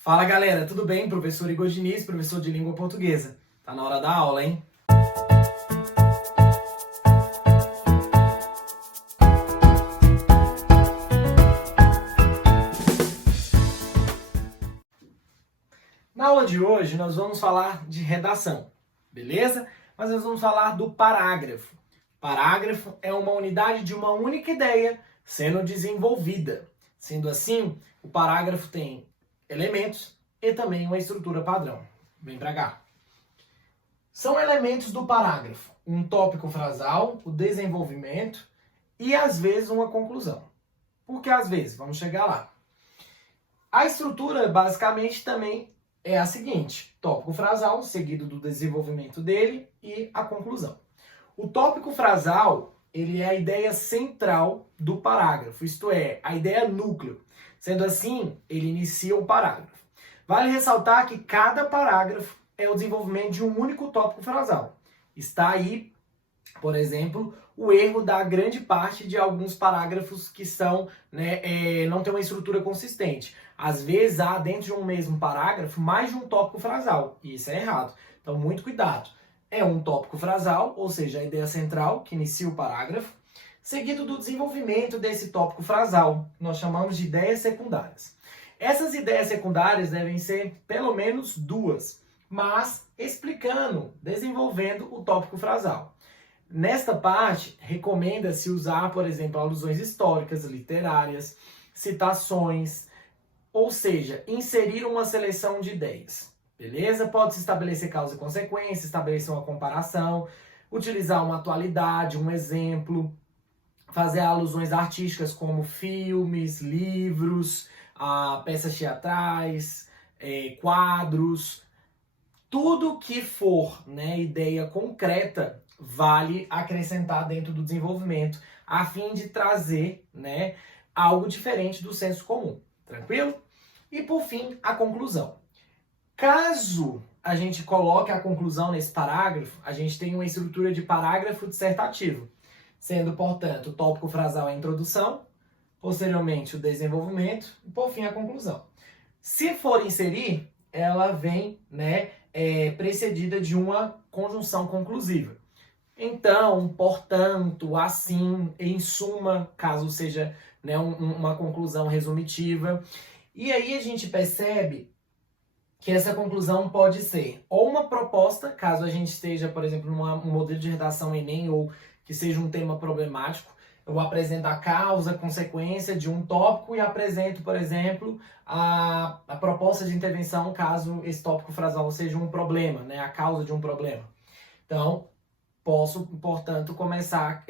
Fala galera, tudo bem? Professor Igor Diniz, professor de língua portuguesa. Tá na hora da aula, hein? Na aula de hoje nós vamos falar de redação, beleza? Mas nós vamos falar do parágrafo. Parágrafo é uma unidade de uma única ideia sendo desenvolvida. Sendo assim, o parágrafo tem elementos e também uma estrutura padrão. Vem pra cá. São elementos do parágrafo: um tópico frasal, o desenvolvimento e às vezes uma conclusão. Por que às vezes? Vamos chegar lá. A estrutura basicamente também é a seguinte: tópico frasal, seguido do desenvolvimento dele e a conclusão. O tópico frasal, ele é a ideia central do parágrafo, isto é, a ideia núcleo. Sendo assim, ele inicia o parágrafo. Vale ressaltar que cada parágrafo é o desenvolvimento de um único tópico frasal. Está aí, por exemplo, o erro da grande parte de alguns parágrafos que são, não tem uma estrutura consistente. Às vezes há dentro de um mesmo parágrafo mais de um tópico frasal, e isso é errado. Então, muito cuidado. É um tópico frasal, ou seja, a ideia central que inicia o parágrafo, seguido do desenvolvimento desse tópico frasal, nós chamamos de ideias secundárias. Essas ideias secundárias devem ser pelo menos duas, mas explicando, desenvolvendo o tópico frasal. Nesta parte, recomenda-se usar, por exemplo, alusões históricas, literárias, citações, ou seja, inserir uma seleção de ideias. Beleza? Pode-se estabelecer causa e consequência, estabelecer uma comparação, utilizar uma atualidade, um exemplo, fazer alusões artísticas como filmes, livros, peças teatrais, quadros. Tudo que for ideia concreta vale acrescentar dentro do desenvolvimento, a fim de trazer algo diferente do senso comum. Tranquilo? E por fim, a conclusão. Caso a gente coloque a conclusão nesse parágrafo, a gente tem uma estrutura de parágrafo dissertativo, sendo, portanto, o tópico frasal a introdução, posteriormente o desenvolvimento e, por fim, a conclusão. Se for inserir, ela vem precedida de uma conjunção conclusiva. Então, portanto, assim, em suma, caso seja uma conclusão resumitiva. E aí a gente percebe que essa conclusão pode ser ou uma proposta, caso a gente esteja, por exemplo, num modelo de redação Enem, ou que seja um tema problemático. Eu apresento a causa, a consequência de um tópico e apresento, por exemplo, a proposta de intervenção, caso esse tópico frasal seja um problema, a causa de um problema. Então, posso, portanto, começar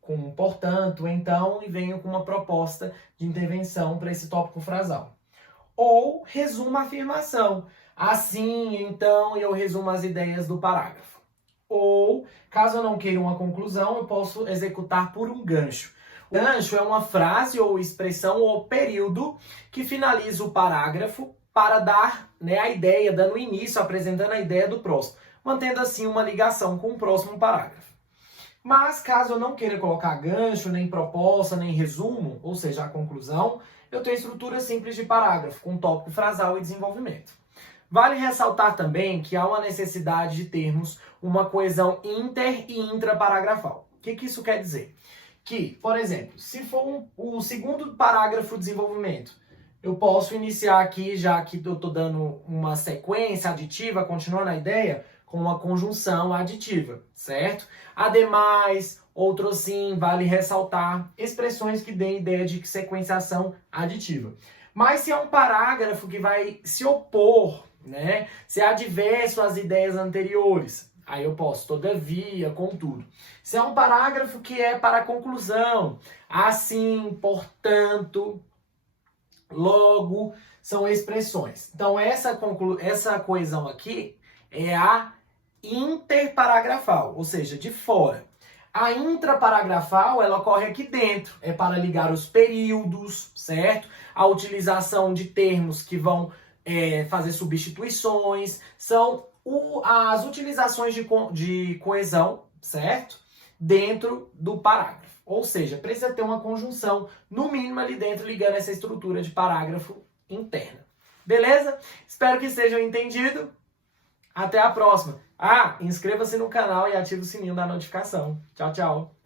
com portanto, então, e venho com uma proposta de intervenção para esse tópico frasal. Ou resumo a afirmação. Assim, então, eu resumo as ideias do parágrafo. Ou, caso eu não queira uma conclusão, eu posso executar por um gancho. O gancho é uma frase ou expressão ou período que finaliza o parágrafo para dar a ideia, dando início, apresentando a ideia do próximo, mantendo assim uma ligação com o próximo parágrafo. Mas, caso eu não queira colocar gancho, nem proposta, nem resumo, ou seja, a conclusão, eu tenho estrutura simples de parágrafo, com tópico frasal e desenvolvimento. Vale ressaltar também que há uma necessidade de termos uma coesão inter- e intraparagrafal. O que isso quer dizer? Que, por exemplo, se for o segundo parágrafo de desenvolvimento, eu posso iniciar aqui, já que eu estou dando uma sequência aditiva, continuando a ideia, com uma conjunção aditiva, certo? Ademais, outro sim, vale ressaltar expressões que deem ideia de sequenciação aditiva. Mas se é um parágrafo que vai se opor, se é adverso às ideias anteriores, aí eu posso, todavia, contudo. Se é um parágrafo que é para a conclusão, assim, portanto, logo, são expressões. Então, essa coesão aqui é a interparagrafal, ou seja, de fora. A intraparagrafal, ela ocorre aqui dentro, é para ligar os períodos, certo? A utilização de termos que vão fazer substituições, são as utilizações de coesão, certo? Dentro do parágrafo. Ou seja, precisa ter uma conjunção, no mínimo ali dentro, ligando essa estrutura de parágrafo interna. Beleza? Espero que estejam entendido. Até a próxima. Inscreva-se no canal e ative o sininho da notificação. Tchau, tchau.